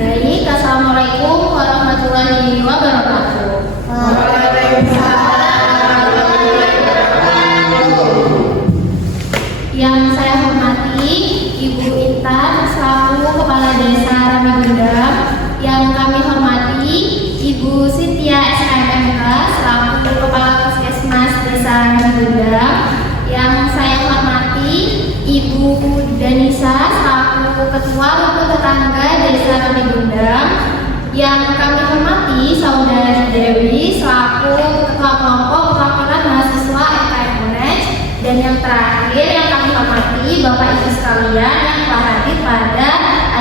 Baik, assalamualaikum warahmatullahi wabarakatuh. Waalaikumsalam warahmatullahi wabarakatuh. Yang saya hormati Ibu Intan selaku Kepala Desa Ramigundang, yang kami hormati Ibu Sintia SMMK selaku Kepala Puskesmas Desa Ramigundang, yang saya hormati Ibu Danisa selaku Ketua Rukun Tetangga Desa Ramigundang, yang kami hormati Saudari Dewi selaku Ketua Kelompok Perwakilan Mahasiswa FKM UNED, dan yang terakhir yang kami hormati Bapak Ibu sekalian yang telah hadir pada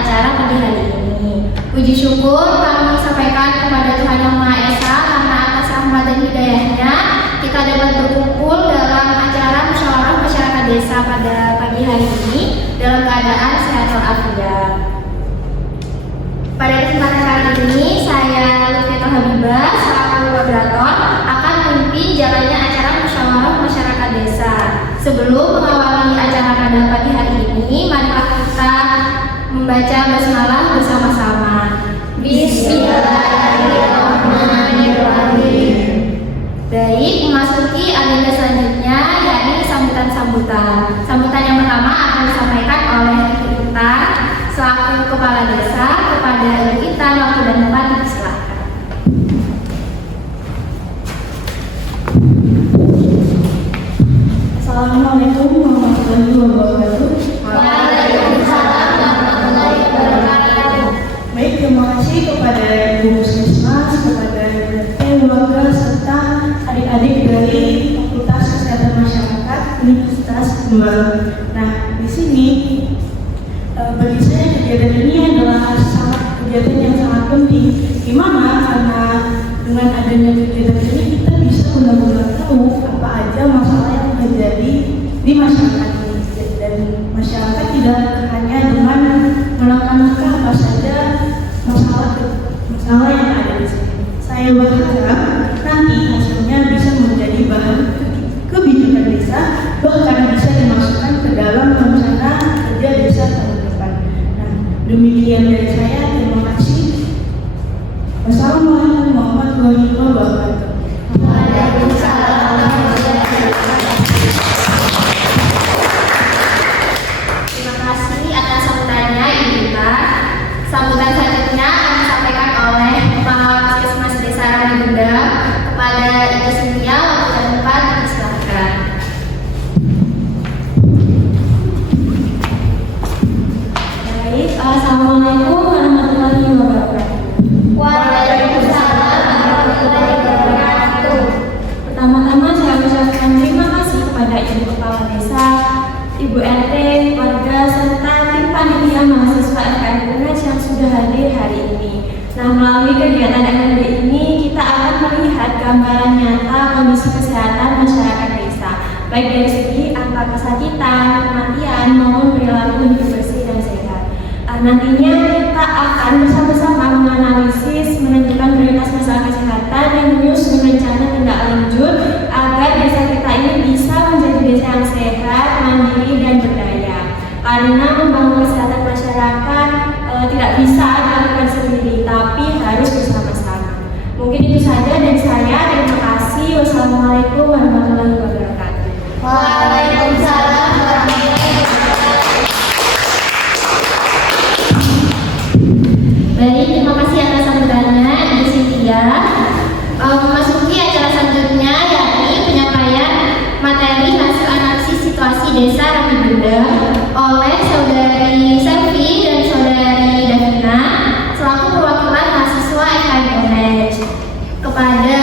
acara pagi hari ini. Puji syukur kami sampaikan kepada Tuhan Yang Maha Esa karena atas rahmat dan hidayahnya kita dapat berkumpul dalam acara musyawarah masyarakat desa pada pagi hari ini dalam keadaan sehat walafiat. Pada kesempatan kali ini saya Lutfiatul Habibah selaku moderator akan memimpin jalannya acara musyawarah masyarakat desa. Sebelum mengawali acara pada pagi hari ini, marilah kita membaca basmalah bersama-sama. Bismillahirrahmanirrahim. Baik, memasuki agenda selanjutnya yakni sambutan-sambutan. Sambutan yang pertama akan disampaikan oleh Ibu Intan selaku Kepala Desa. Kepada Ibu Intan, waktu dan tempat dipersilahkan. Assalamualaikum warahmatullahi wabarakatuh. Waalaikumsalam warahmatullahi wabarakatuh. Baik, terima kasih kepada Ibu Puskesmas, kepada keluarga serta adik-adik dari Fakultas Kesehatan Masyarakat Universitas Kembang. Nah, di sini bagi saya kegiatan ini adalah kegiatan yang sangat penting. Gimana? Karena dengan adanya kegiatan ini kita bisa benar-benar tahu apa aja masalah yang terjadi di masyarakat ini, dan masyarakat tidak hanya dengan menerka-nerka apa saja masalah yang ada di sini. Saya berharap nanti hasilnya bisa menjadi bahan kebijakan desa, bahkan bisa dimasukkan ke dalam rencana kerja desa tahun depan. Nah, demikian dari saya. Terima kasih. Wassalamualaikum warahmatullahi wabarakatuh. Waalaikumsalam warahmatullahi wabarakatuh. Terima kasih atas sambutannya Ibu Intan. Sambutan selanjutnya akan disampaikan oleh Kepala Puskesmas Desa Ramigundang. Kepada Ibu Sintia, waktu dan tempat dipersilahkan. Baik, assalamualaikum warahmatullahi wabarakatuh. Waalaikumsalam warahmatullahi wabarakatuh. Pertama-tama saya ucapkan terima kasih kepada Ibu Kepala Desa, Ibu RT, warga serta tim panitia mahasiswa FKM UNED yang sudah hadir hari ini. Nah, melalui kegiatan FKM ini kita akan melihat gambaran nyata kondisi kesehatan masyarakat desa, baik dari segi angka kesakitan, kematian maupun perilaku hidup bersih dan sehat. Nantinya kita akan bersama-sama menganalisis, menentukan prioritas masalah kesehatan dan menyusun rencana tindak lanjut agar desa kita ini bisa menjadi desa yang sehat, mandiri dan berdaya. Karena membangun kesehatan masyarakat tidak bisa dilakukan sendiri, tapi harus bersama-sama. Mungkin itu saja dari saya. Terima kasih. Wassalamualaikum warahmatullahi wabarakatuh. Waalaikumsalam warahmatullahi wabarakatuh. Baik, terima kasih atas sambutannya Ibu Sintia. Memasuki acara selanjutnya yakni penyampaian materi hasil analisis situasi desa Ramigundang oleh Saudari Selvi dan Saudari Davina selaku perwakilan mahasiswa FKM UNED. Kepada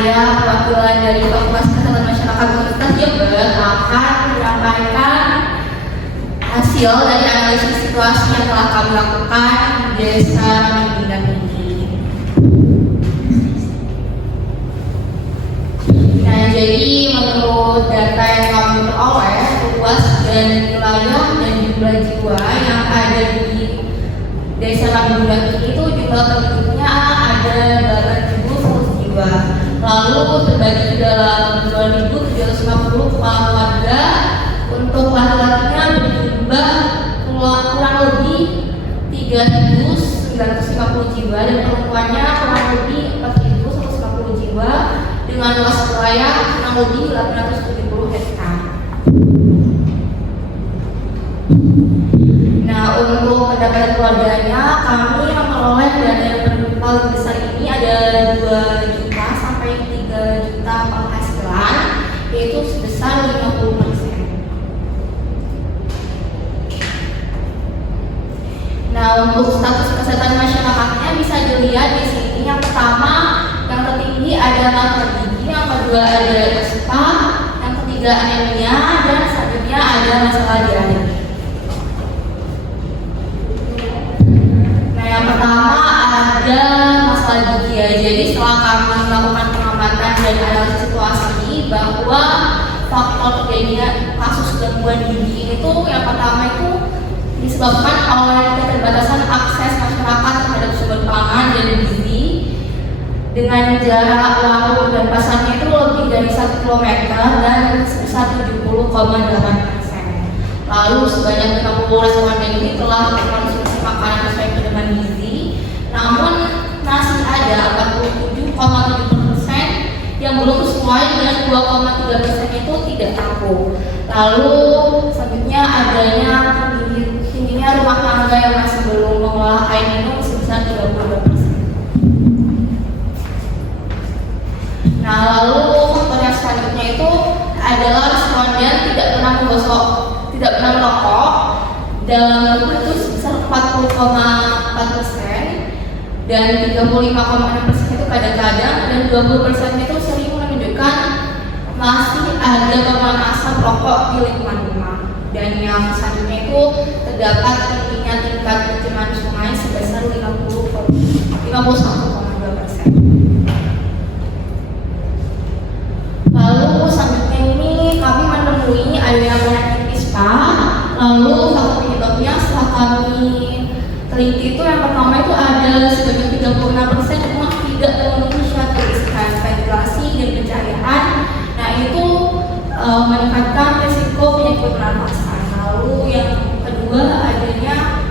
saya perwakilan dari Fakultas Kesehatan Masyarakat Universitas Jember akan menyampaikan hasil dari analisis situasi yang telah kami lakukan di Desa Migundang ini. Nah, jadi menurut data yang kami peroleh, luas dan wilayah dan jumlah jiwa yang ada di Desa Migundang ini itu jumlah penduduknya ada 8.100 jiwa. Lalu terbagi dalam 2.750 kepala keluarga. Untuk laki-lakinya berjumlah kurang lebih 3.950 jiwa dan perempuannya kurang lebih 4.150 jiwa dengan luas wilayah kurang lebih 870 hektar. Nah, untuk pendapatan keluarganya kami memperoleh dana yang paling besar ini ada 2 juta sampai 3 juta penghasilan, yaitu sebesar 50%. Nah, untuk status kesehatan masyarakatnya bisa dilihat di sini. Yang pertama, yang tertinggi adalah gigi, yang kedua ada ispa, yang ketiga anemia, dan selanjutnya ada masalah diare. Nah, yang pertama ada masalah gigi ya. Jadi setelah kami melakukan pengamatan dan analisis situasi bahwa faktor terjadinya kasus gangguan gigi itu yang pertama itu disebabkan oleh keterbatasan akses masyarakat terhadap sumber pangan dan gizi dengan jarak warung dan pasarnya itu lebih dari 1 km dan sebesar 70,8%. Lalu sebanyak 60 responden ini telah mengkonsumsi makanan sesuai pedoman gizi, namun masih ada 47,7% yang belum sesuai dan 2,3% itu tidak mampu. Lalu selanjutnya adanya tingginya rumah tangga yang masih belum mengolah air minum sebesar 32%. Nah, lalu faktor yang selanjutnya itu adalah responden tidak pernah merokok dalam itu sebesar 40,4% dan 35,6% itu kadang-kadang dan 20% itu sering menunjukkan masih ada keluaran asap rokok di lingkungan rumah. Dan yang selanjutnya itu terdapat tingginya tingkat pencemaran sungai sebesar 51,2%. Lalu selanjutnya ini kami menemui adanya penyakit ispa. Lalu faktor penyebabnya setelah kami teliti itu yang pertama itu ada sebanyak 36% rumah tidak memenuhi syarat kebersihan, ventilasi dan pencahayaan. Nah, itu meningkatkan risiko penyakit pernapasan. Lalu yang kedua adanya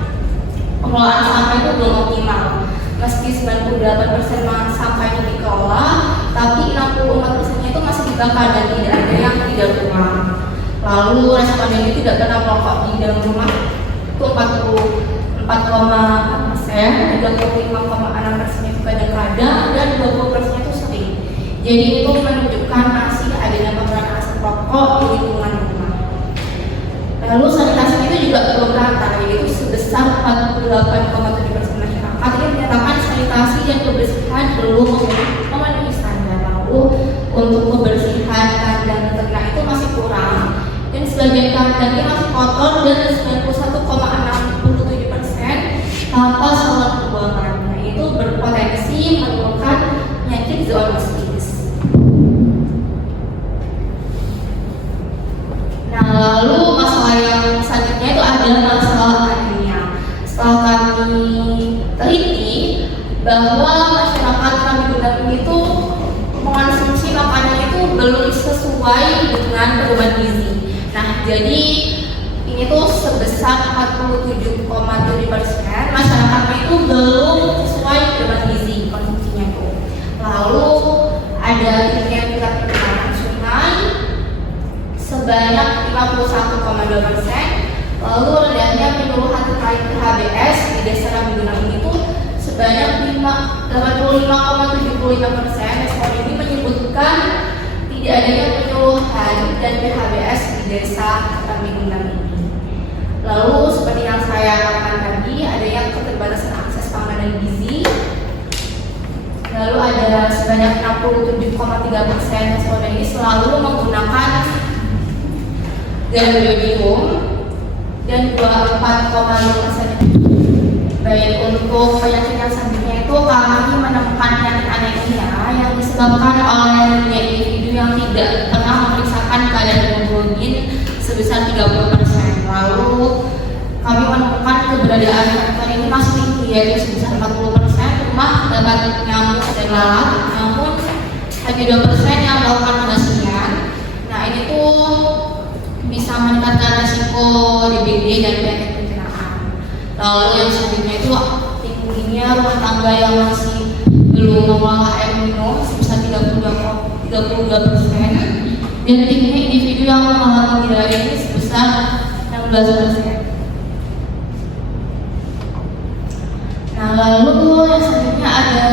pengelolaan sampah itu belum optimal. Meski 98% sampah itu dikelola, tapi 64% itu masih dibakar dan tidak ada yang tidak rumah. Lalu responden itu tidak pernah merokok di dalam rumah itu 44,4%, 35,6% itu kadang-kadang dan 20% itu sering. Jadi itu menunjukkan masih adanya pengeluaran asap rokok di lingkungan rumah. Lalu sanitasi itu juga belum rata, yaitu sebesar 48,7% masyarakat yang menyatakan sanitasi dan kebersihan belum memenuhi standar. Lalu untuk kebersihan kandang ternak itu masih kurang dan sebagian kandangnya masih kotor dan 91,67% tanpa saluran pembuangan. Nah, itu berpotensi menimbulkan penyakit zoonosis. Nah, lalu masalah yang selanjutnya itu adalah masalah anemia. Setelah kami teliti bahwa masyarakat kami Migundang itu mengonsumsi makanan itu belum sesuai dengan pedoman gizi. Nah, jadi ini tuh sebesar 47,7% masyarakatnya itu belum sesuai pedoman gizi konsumsinya itu. Lalu ada tingkat pencemaran sungai sebanyak 51,2%. Lalu rendahnya penyuluhan terkait PHBS di Desa Migundang ini tuh sebanyak 85,75%. Respon ini menyebutkan tidak adanya penyuluhan dan PHBS di Desa Migundang ini. Lalu seperti yang saya katakan tadi, adanya keterbatasan akses pangan dan gizi. Lalu ada sebanyak 67,3% siswa ini selalu menggunakan gadolium dan 24,5%. Baik, untuk penyakit yang selanjutnya itu kami menemukan penyakit anemia yang disebabkan oleh individu yang tidak pernah memeriksakan kadar hemoglobin sebesar 30%. Lalu kami menemukan keberadaan faktor ini masih tinggi, yaitu sebesar 40%. Rumah terdapat nyamuk dan lalat, namun hanya 2% yang melakukan pembasmian. Nah, ini tuh bisa meningkatkan risiko DBD dan penyakit pencernaan. Lalu yang selanjutnya itu tingginya rumah tangga yang masih belum mengolah air minum sebesar 32%, dan tingginya individu yang mengalami diare ini sebesar 16%. Nah, lalu yang selanjutnya ada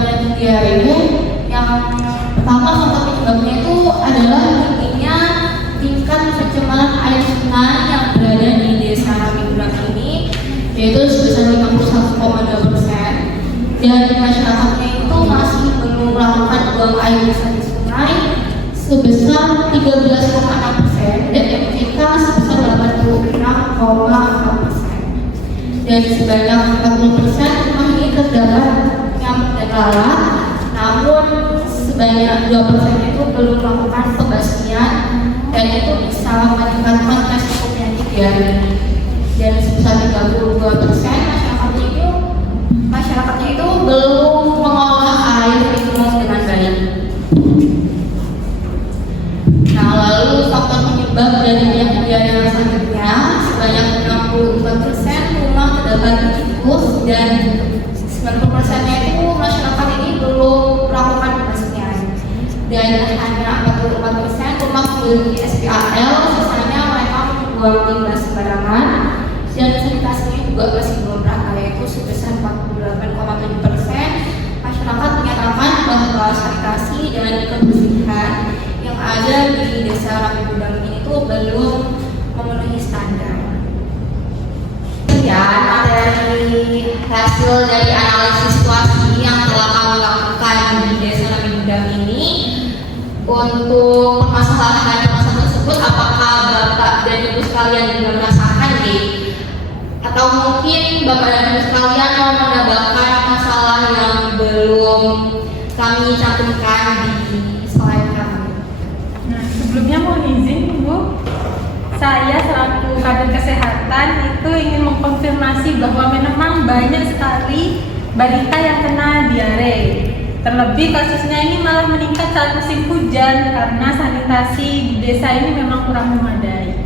penyakit diare yang pertama faktor penyebabnya itu adalah tingginya tingkat pencemaran air sungai yang berada di desa Ramigundang ini, yaitu sebesar 51,2%, dan masyarakatnya itu masih belum melakukan buang air besar di sungai sebesar 13,6%, dan MCK sebesar 86,4%. Dan sebanyak 40% rumah ini terdapat nyamuk dan lalat, namun sebanyak 2% itu belum melakukan pembasmian, dan itu bisa meningkatkan resiko penyakit diare. Dan sebesar 32% masyarakatnya itu belum mengolah air minum dengan baik. Nah, lalu faktor penyebab dari penyakit diare yang selanjutnya sebanyak 64% rumah terdapat tikus, dan 90%-nya itu masyarakat ini belum melakukan pembasmian, dan hanya 44% rumah memiliki SPAL, sisanya mereka membuang limbah sembarangan, dan sanitasinya juga masih belum rata, yaitu sebesar 48,7%. Masyarakat menyatakan bahwa sanitasi dan kebersihan yang ada di desa Ramigundang ini tuh belum memenuhi standar. Ya, materi hasil dari analisis situasi yang telah kami lakukan di desa Ramigundang ini untuk permasalahan tersebut, apakah Bapak dan Ibu sekalian juga merasakan nih? Atau mungkin Bapak dan Ibu sekalian mau menambahkan masalah yang belum kami cantumkan di slide kami? Nah, sebelumnya mohon izin Bu, saya selaku kader kesehatan itu ingin mengkonfirmasi bahwa memang banyak sekali balita yang kena diare. Terlebih kasusnya ini malah meningkat saat musim hujan karena sanitasi di desa ini memang kurang memadai.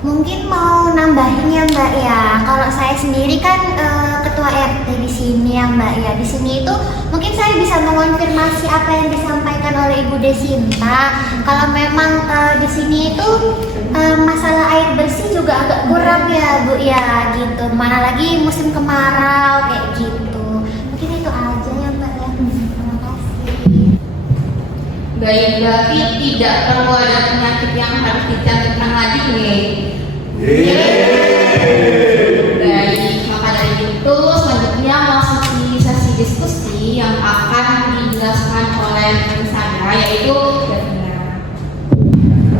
Mungkin mau nambahin ya Mbak ya. Kalau saya sendiri kan ketua RT di sini ya Mbak ya. Di sini itu mungkin saya bisa mengonfirmasi apa yang disampaikan oleh Ibu Desinta. Kalau memang di sini itu masalah air bersih juga agak kurang ya Bu ya gitu. Mana lagi musim kemarau kayak gitu. Mungkin itu aja ya Mbak ya. Terima kasih. Baik, berarti tidak perlu ada penyakit yang harus dicantumkan lagi nih. Baik, maka dari itu selanjutnya masuk sesi diskusi yang akan dijelaskan oleh saya, yaitu Davina.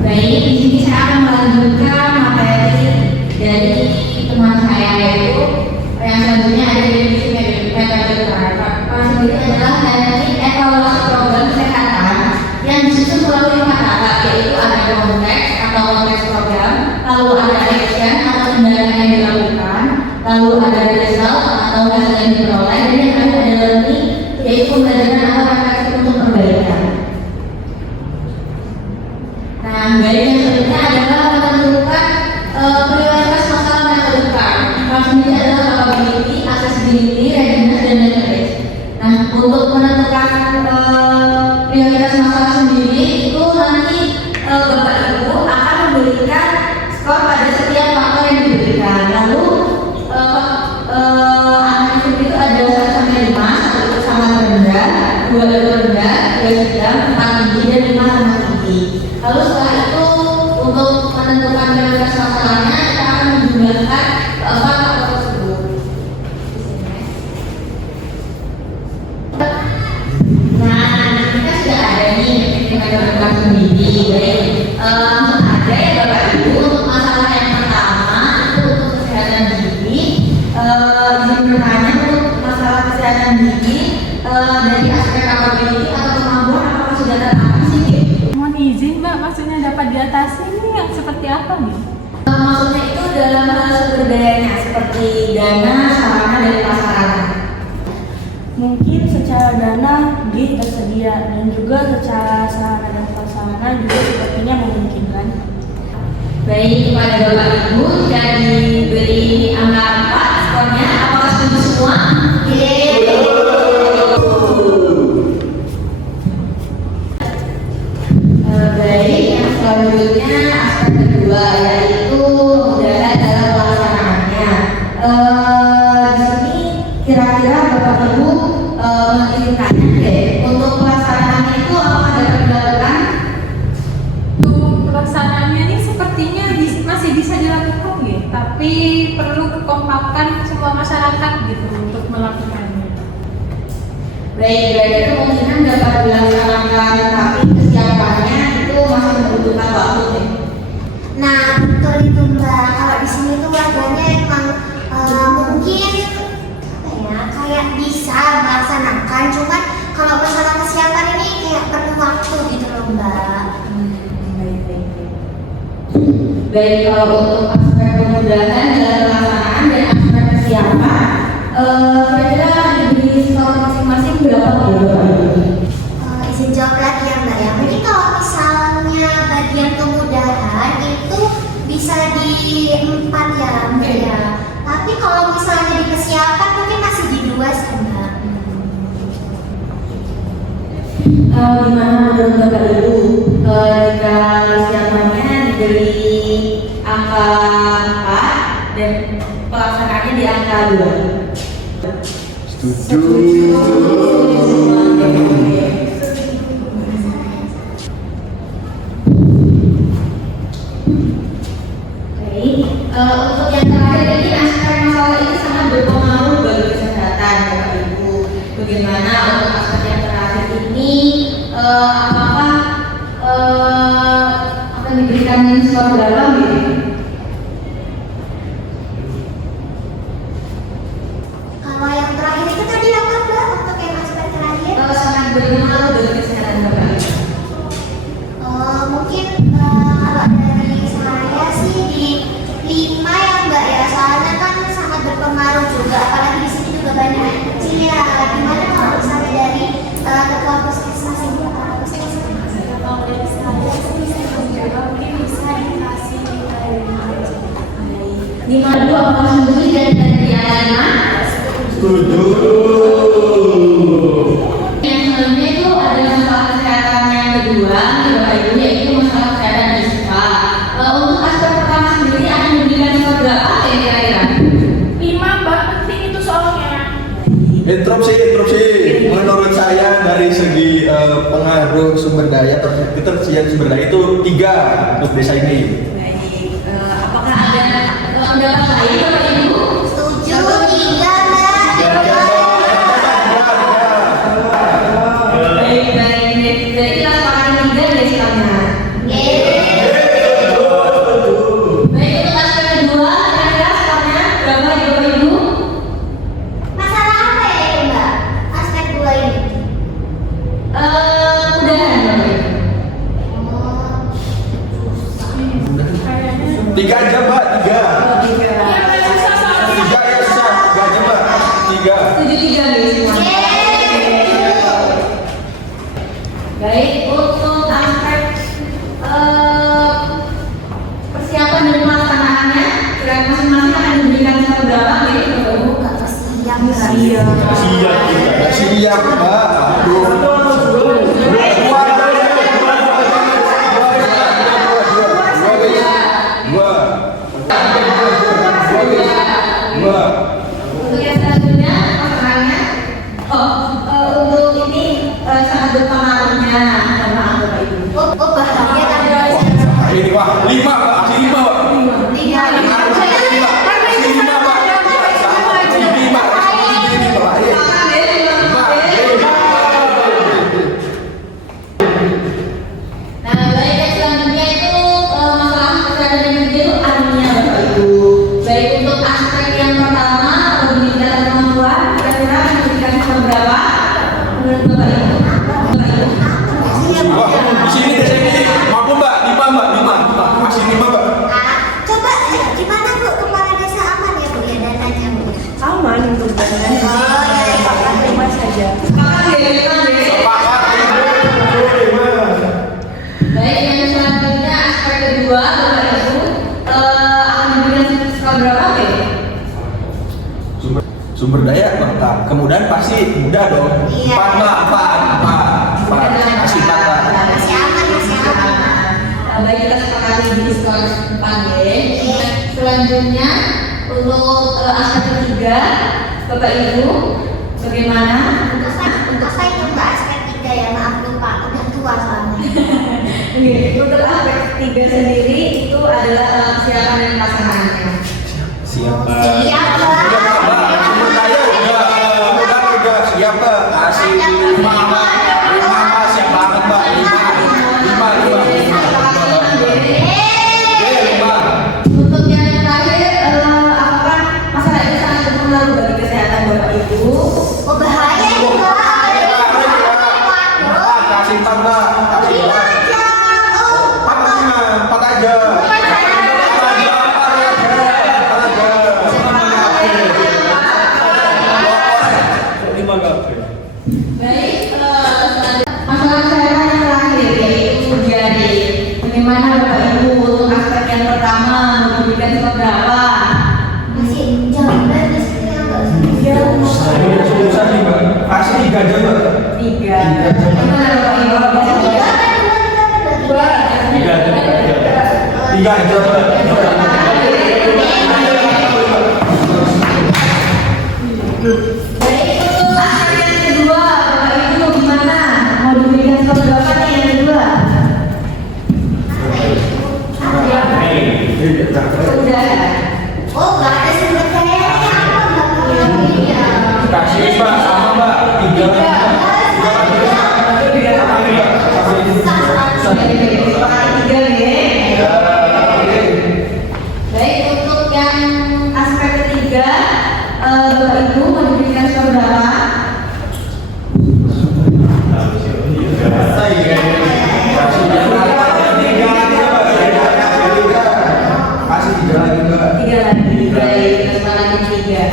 Baik, di sini saya akan melanjutkan materi dari teman saya, yaitu yang selanjutnya ada di sini metode sendiri adalah teknik evaluasi program kesehatan yang disusun melalui 5 tahap, yaitu ada konteks atau konteks program, lalu ada action atau tindakan yang dilakukan, lalu ada result atau hasil yang diperoleh, dan yang terakhir ada learning, yaitu pembelajaran atau refleksi untuk perbaikan. Nah, baik, yang selanjutnya adalah menentukan prioritas masalah metode. Yang sendiri adalah capability, accessibility, readiness, dan knowledge. Nah, untuk menentukan prioritas masalah sendiri itu nanti Bapak Ibu akan memberikan skor pada setiap faktor yang diberikan. Lalu analisis itu ada 1 sampai 5, 1 itu sangat rendah, 2 itu rendah, 3 sedang, 4 tinggi, dan 5 sangat tinggi. Lalu setelah itu untuk menentukan prioritas masalahnya kita akan menjumlahkan 4 faktor tersebut. maksudnya dapat diatasi ini yang seperti apa nih? Maksudnya itu dalam hal sumber dayanya seperti dana, sarana, dan prasarana. Mungkin secara dana tersedia dan juga secara sarana dan prasarana juga sepertinya memungkinkan. Baik, kepada Bapak Ibu jika diberi angka 4 skornya, apakah setuju semua? Baik, yang selanjutnya aspek kedua yaitu kemudahan dalam pelaksanaannya. Di sini kira-kira Bapak Ibu menginginkannya deh untuk pelaksanaannya itu apakah dapat dilakukan? Untuk pelaksanaannya ini sepertinya masih bisa dilakukan ya, tapi perlu kekompakan semua masyarakat gitu untuk melakukannya. Baik, berarti kemungkinan dapat dilaksanakan tapi kesiapannya itu masih membutuhkan waktu deh. Nah, betul itu Mbak. Kalau di sini tuh warganya emang mungkin apa ya, kayak bisa melaksanakan, cuman kalau masalah kesiapan ini kayak perlu waktu gitu loh Mbak. Baik, kalau untuk aspek kemudahan dalam pelaksanaan dan aspek kesiapan, kira-kira diberi skor masing-masing berapa ya? Izin jawab lagi ya Mbak ya. Mungkin kalau misalnya bagian kemudahan itu bisa di 4 ya Mbak ya. Tapi kalau misalnya di kesiapan mungkin masih di 2 sih Mbak. Gimana menurut Bapak Ibu jika kesiapannya diberi angka 4 dan pelaksanaannya di angka 2? Untuk yang terakhir ini aspek masalah ini sangat berpengaruh bagi kesehatan Bapak Ibu. Bagaimana untuk aspek yang terakhir ini apakah akan diberikan skor berapa gitu? Kalau yang terakhir itu tadi apa Mbak untuk yang aspek terakhir? Sangat berpengaruh bagi kesehatan Bapak Ibu. Mungkin kalau dari saya sih di 5 ya Mbak ya, soalnya kan sangat berpengaruh juga, apalagi di sini juga banyak anak kecil ya. Gimana kalau misalnya dari ketua puskesmas ini, kepala puskesmas, kalau dari saya sih juga mungkin bisa dikasih 5. 5 dua apakah setuju dan dari Alina? Setuju. Yang selanjutnya itu adalah masalah kesehatan yang kedua Bapak Ibu, yaitu masalah kesehatan ispa. Untuk aspek pertama sendiri akan diberikan skor berapa kira-kira? 5 Mbak, penting itu soalnya. Interupsi. Menurut saya dari segi pengaruh sumber daya atau ketersediaan sumber daya itu 3 untuk desa ini. Baik, apakah ada pendapat lain Bapak Ibu? Setuju 3 Mbak. Baik, berarti laporan 3 dari sana. Baik, untuk aspek kedua kira-kira skornya berapa ya Bapak Ibu? Masalah apa ya itu Mbak? Aspek 2 ini. Mudahan Bapak Ibu. 3 aja Mbak, 3. 3 ya susah, 3 aja Mbak, 3. Setuju 3 nih semuanya. Baik, untuk aspek persiapan dan pelaksanaannya kira-kira masing-masing akan diberikan skor berapa nih Bapak Ibu? Siap Mbak. Aduh. Dua. Untuk yang selanjutnya pasangannya, untuk ini sangat berpengaruhnya sama Bapak Ibu. Oh bahagia kan Mbak? Ini Pak, 5 Pak, kasih 5 Pak. 5. Nah, baik yang selanjutnya itu masalah kesehatan yang kedua itu anemia Bapak Ibu. Baik untuk aspek yang pertama pendidikan kemampuan kira-kira akan diberikan skor berapa menurut Bapak Ibu? Bapak Ibu. kemudian pasti mudah dong. Iya. Empat. Kasih 4 lah. Masih aman, masih aman. Baik, kita sepakati di skor 4 ya. Selanjutnya untuk aspek ketiga, Bapak Ibu, bagaimana? Untuk saya juga aspek 3 ya, maaf lupa, udah tua soalnya. Untuk aspek 3 sendiri itu adalah siapa dan pasangannya. Siapa? Siapa? Sumber daya udah siap Mbak. Kasih 5 Mbak, siap banget Mbak. 5. Untuk yang terakhir, apakah masalah ini sangat berpengaruh bagi kesehatan Bapak Ibu? Oh bahaya itu Mbak. Kasih 4 Mbak. Kasih 4 aja. Baik, masalah kesehatan yang terakhir yaitu jadi bagaimana Bapak Ibu untuk aspek yang pertama memberikan skor berapa? Masih jauh banget sih ya Mbak. Susah nih Mbak. Kasih 3 aja Mbak. 3. Gimana Bapak Ibu? Dua. 3 aja Mbak. Baik, untuk aspek yang kedua, Bapak Ibu gimana? Mau diberikan skor berapa nih yang kedua? Sudah. Oh nggak ada sumber dayanya apa Mbak? Kasih Mbak, sama Mbak. 3. Baik, untuk yang aspek ketiga, Bapak Ibu mau diberikan skor berapa? Kasih 3 lagi Mbak. 3 lagi. Baik, kesempatan 3.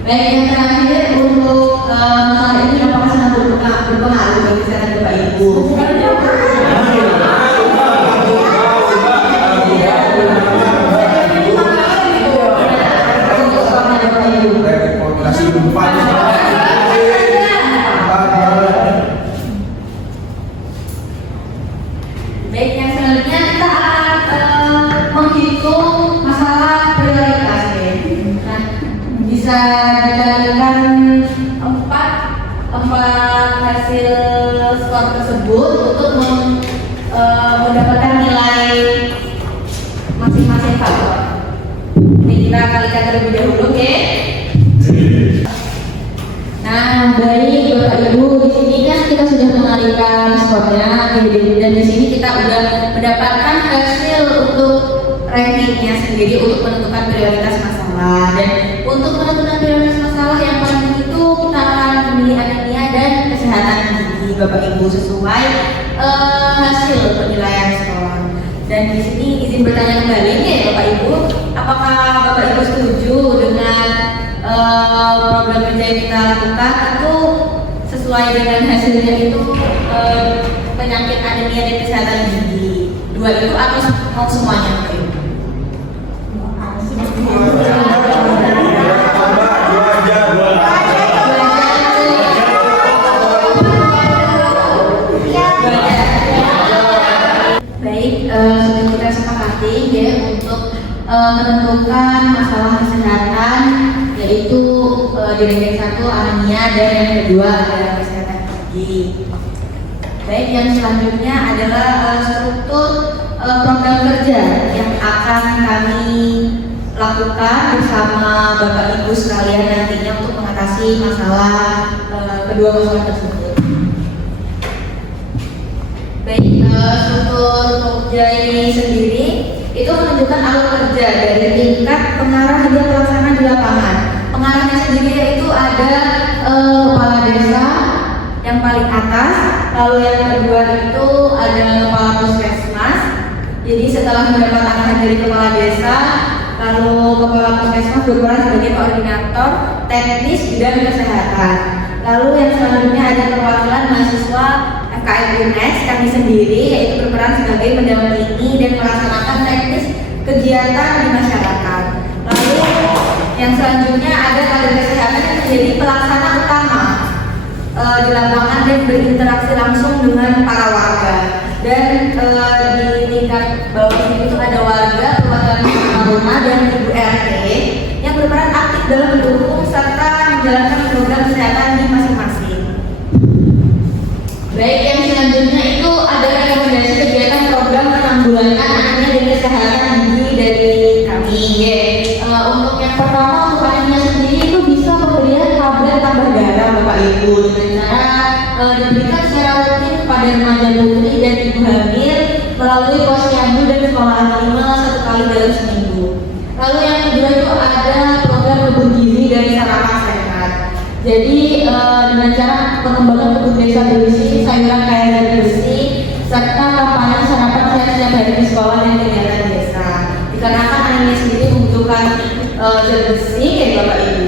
Baik, yang terakhir untuk masalah ini apakah sangat berpengaruh bagi kesehatan Bapak Ibu? Untuk skornya Bapak Ibu. Kasih 4. Baik, yang selanjutnya kita akan menghitung masalah prioritas ya. Nah, bisa dikalikan 4 hasil skor tersebut untuk mendapatkan nilai masing-masing faktor. Ini kita kalikan terlebih dahulu, oke? Nah, baik Bapak Ibu, di sini kan kita sudah mengalihkan skornya dan di sini kita udah mendapatkan hasil untuk rankingnya sendiri untuk menentukan prioritas masalah. Dan untuk menentukan prioritas masalah yang paling itu kita akan memilih anemia dan kesehatan gigi Bapak Ibu sesuai hasil penilaian skor. Dan di sini izin bertanya kembali nih Bapak Ibu, apakah Bapak Ibu setuju dengan program kerja yang kita lakukan itu sesuai dengan hasilnya itu penyakit anemia dan kesehatan gigi 2 itu atau mau semuanya? Baik, sudah kita sepakati ya untuk menentukan masalah kesehatan yaitu di ranking 1 anemia dan yang kedua adalah kesehatan gigi. Baik, yang selanjutnya adalah struktur program kerja yang akan kami lakukan bersama Bapak Ibu sekalian nantinya untuk mengatasi masalah kedua masalah tersebut. Baik, struktur kerja ini sendiri itu menunjukkan alur kerja dari tingkat pengarah hingga pelaksana di lapangan. Pengarahnya sendiri yaitu ada kepala desa yang paling atas, lalu yang kedua itu ada kepala puskesmas. Jadi setelah mendapat arahan dari kepala desa, lalu kepala puskesmas berperan sebagai koordinator teknis bidang kesehatan. Lalu yang selanjutnya ada perwakilan mahasiswa FKM UNES kami sendiri yaitu berperan sebagai mendampingi dan melaksanakan teknis kegiatan di masyarakat. Lalu yang selanjutnya ada kader kesehatan yang menjadi pelaksana utama di lapangan dan berinteraksi langsung dengan para warga. Dan di tingkat bawah ini itu ada warga, perwakilan rumah dan ibu RT yang berperan aktif dalam mendukung serta menjalankan program kesehatan di masing-masing. Baik, yang selanjutnya itu ada rekomendasi kegiatan program penanggulangan anemia dan kesehatan gigi dari kami. Untuk yang pertama, untuk anemia sendiri itu bisa pemberian tablet tambah darah Bapak Ibu dengan cara diberikan secara rutin kepada remaja putri dan ibu hamil melalui posyandu dan sekolah animal 1 kali dalam seminggu. Lalu yang kedua itu ada program kebun gizi dari Sarapan Sehat. Jadi dengan cara pengembangan kebun desa berisi sayuran kaya gizi bersih serta kampanye sarapan sehat setiap hari di sekolah dan kegiatan desa. Dikarenakan anemia sendiri membutuhkan zat besi ya Bapak Ibu.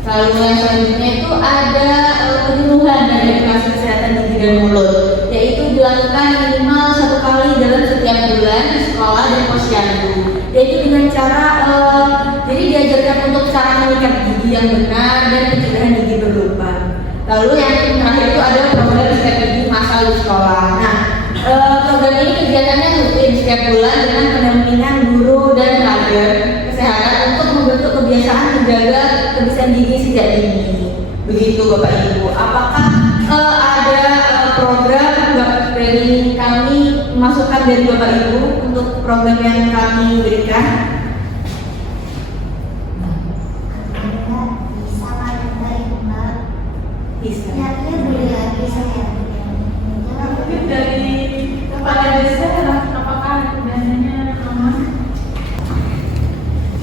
Lalu yang selanjutnya itu ada penyuluhan dan edukasi kesehatan gigi dan mulut, yaitu dilakukan minimal 1 kali dalam setiap bulan di sekolah dan posyandu. Yaitu dengan cara jadi diajarkan untuk cara mengikat gigi yang benar dan pencegahan gigi berlubang. Lalu yang terakhir itu ada program sikat gigi massal di sekolah. Nah, program ini kegiatannya rutin setiap bulan dengan pendampingan guru dan kader kesehatan untuk membentuk kebiasaan menjaga kebersihan gigi sejak dini. Begitu Bapak Ibu. Apakah ada program dari kami masukan dari Bapak Ibu untuk program yang kami berikan? Bisa kan Mbak? Bisa. Ya, iya boleh ya, bisa ya. Mungkin dari kepala desa apakah dananya aman?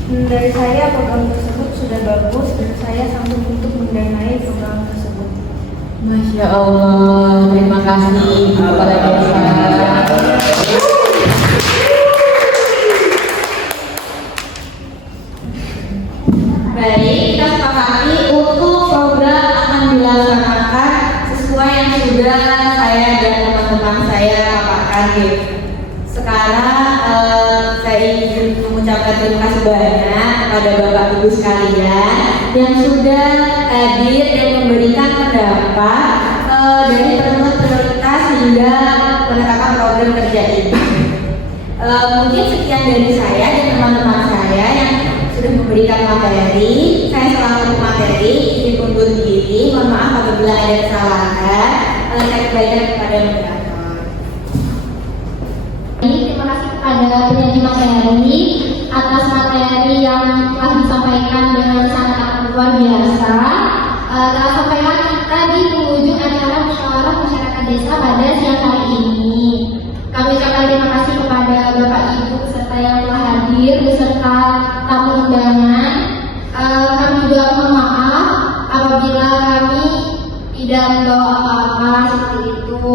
Dari saya program tersebut sudah bagus dan saya sanggup untuk mendanai program tersebut. Masya Allah, terima kasih kepala desa. Baik, kita sepakati untuk program akan dilaksanakan sesuai yang sudah saya dan teman-teman saya paparkan. Sekarang saya ingin mengucapkan terima kasih banyak kepada Bapak Ibu sekalian yang sudah hadir dan memberikan pendapat dari pertemuan prioritas hingga penetapan program kerja ini. Mungkin sekian dari saya dan teman-teman saya yang sudah memberikan materi. Saya selaku materi izin undur diri. Mohon maaf apabila ada kesalahan. Saya kembalikan kepada moderator. Terima kasih kepada penyaji materi atas materi yang telah disampaikan dengan sangat luar biasa. Telah sampaikan kita di penghujung acara musyawarah masyarakat desa pada siang hari ini. Kami ucapkan terima kasih kepada Bapak Ibu serta yang telah hadir beserta tamu undangan. Kami juga mohon maaf apabila kami tidak membawa apa-apa seperti itu.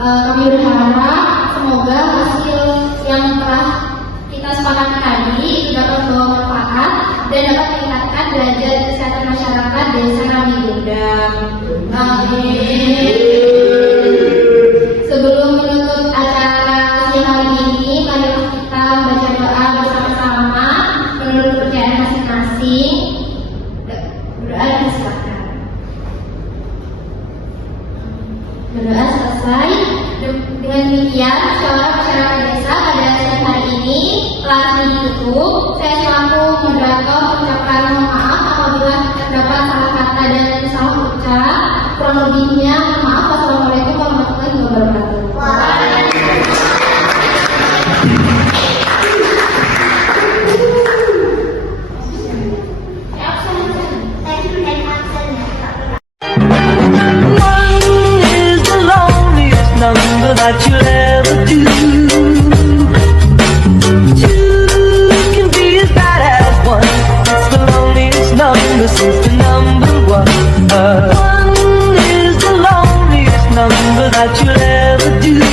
Kami berharap semoga hasil yang telah kita sepakati tadi dapat membawa manfaat dan dapat meningkatkan derajat kesehatan masyarakat desa Rami Gundam. Sebelum menutup acara siang hari ini, mari kita membaca doa bersama-sama menurut kepercayaan masing-masing. Berdoa disilakan. Berdoa selesai. Dengan demikian, musyawarah masyarakat desa pada siang hari ini telah ditutup. Saya selaku moderator mengucapkan mohon maaf apabila terdapat salah kata dan salah ucap. Kurang lebihnya, mohon maaf. Wassalamualaikum warahmatullahi wabarakatuh. That you'll ever do. Two can be as bad as one. It's the loneliest number since the number one. One is the loneliest number that you'll ever do.